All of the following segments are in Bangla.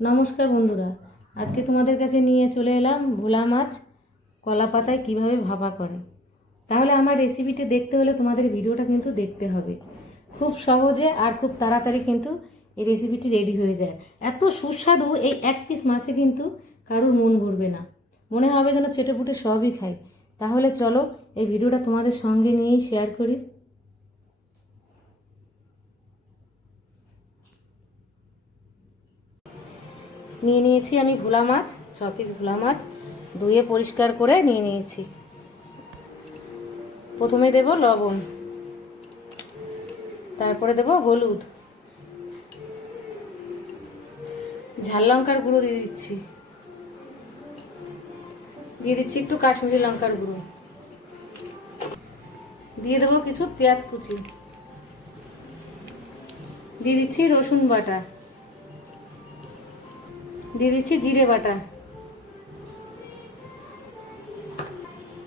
নমস্কার বন্ধুরা, আজকে তোমাদের কাছে নিয়ে চলে এলাম ভোলা মাছ কলা পাতায় কীভাবে ভাপা করে। তাহলে আমার রেসিপিটি দেখতে হলে তোমাদের ভিডিওটা কিন্তু দেখতে হবে। খুব সহজে আর খুব তাড়াতাড়ি কিন্তু এই রেসিপিটি রেডি হয়ে যায়। এত সুস্বাদু এই এক পিস মাছে কিন্তু কারুর মন ভরবে না, মনে হবে যেন চেটেপুটে সবই খাই। তাহলে চলো এই ভিডিওটা তোমাদের সঙ্গে নিয়েই শেয়ার করি। নিয়ে নিয়েছি আমি ভোলা মাছ, 6 পিস ভোলা মাছ ধুয়ে পরিষ্কার করে নিয়ে নিয়েছি। প্রথমে দেব লবণ, তারপরে দেব হলুদ, ঝাল লঙ্কার গুঁড়ো দিয়ে দিচ্ছি একটু কাশ্মীরি লঙ্কার গুঁড়ো, দিয়ে দেবো কিছু পেঁয়াজ কুচি, দিয়ে দিচ্ছি রসুন বাটা, দিয়ে দিচ্ছি জিরে বাটা,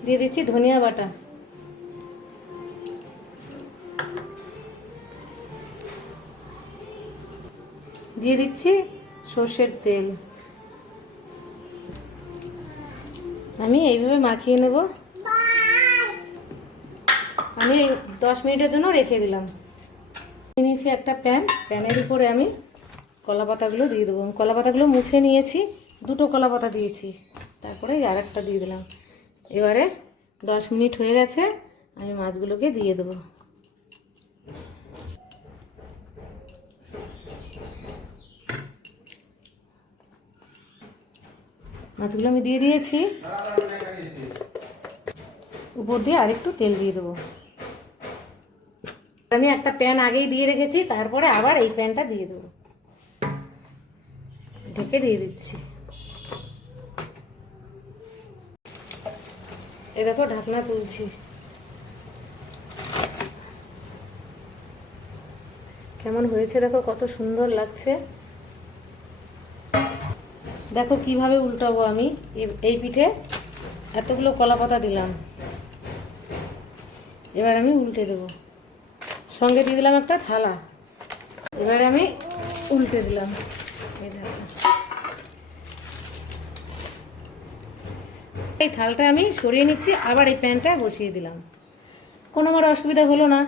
দিয়ে দিচ্ছি ধনিয়া বাটা, দিয়ে দিচ্ছি সর্ষের তেল। আমি এইভাবে মাখিয়ে নেব। আমি 10 মিনিটের জন্য রেখে দিলাম। নিয়েছি একটা প্যানের উপরে আমি কলা পাতাগুলো দিয়ে দেবো। কলা পাতাগুলো মুছে নিয়েছি, 2টো কলা পাতা দিয়েছি, তারপরে আর একটা দিয়ে দিলাম। এবারে 10 মিনিট হয়ে গেছে, আমি মাছগুলোকে দিয়ে দেবো। মাছগুলো আমি দিয়ে দিয়েছি, উপর দিয়ে আরেকটু তেল দিয়ে দেবো। আমি একটা প্যান আগেই দিয়ে রেখেছি, তারপরে আবার এই প্যানটা দিয়ে দেবো, ঢেকে দিয়ে দিচ্ছি। এ দেখো ঢাকনা তুলছি, কেমন হয়েছে দেখো, কত সুন্দর লাগছে। দেখো কিভাবে উল্টাবো আমি। এই পিঠে এতগুলো কলা পাতা দিলাম, এবার আমি উল্টে দেবো। সঙ্গে দিয়ে দিলাম একটা থালা, এবার আমি উল্টে দিলাম। এই থালটা আমি সরিয়ে নিচ্ছি, আবার এই প্যানটা বসিয়ে দিলাম। কোনো আমার অসুবিধা হলো না,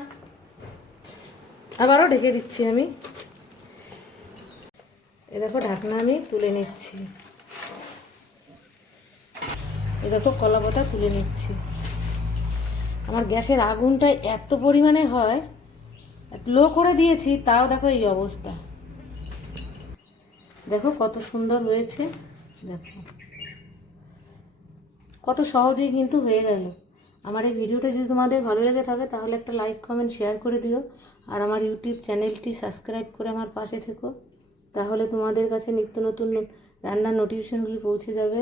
আবারও ঢেকে দিচ্ছি আমি। এ দেখো ঢাকনা আমি তুলে নিচ্ছি, এ দেখো কলা পাতা তুলে নিচ্ছি। আমার গ্যাসের আগুনটা এত পরিমাণে হয়, লো করে দিয়েছি, তাও দেখো এই অবস্থা। দেখো কত সুন্দর হয়েছে, দেখো কত সহজেই কিন্তু হয়ে গেল। আমার এই ভিডিওটা যদি তোমাদের ভালো লেগে থাকে তাহলে একটা লাইক কমেন্ট শেয়ার করে দিও, আর আমার ইউটিউব চ্যানেলটি সাবস্ক্রাইব করে আমার পাশে থেকো, তাহলে তোমাদের কাছে নিত্য নতুন রান্নার নোটিফিকেশনগুলি পৌঁছে যাবে।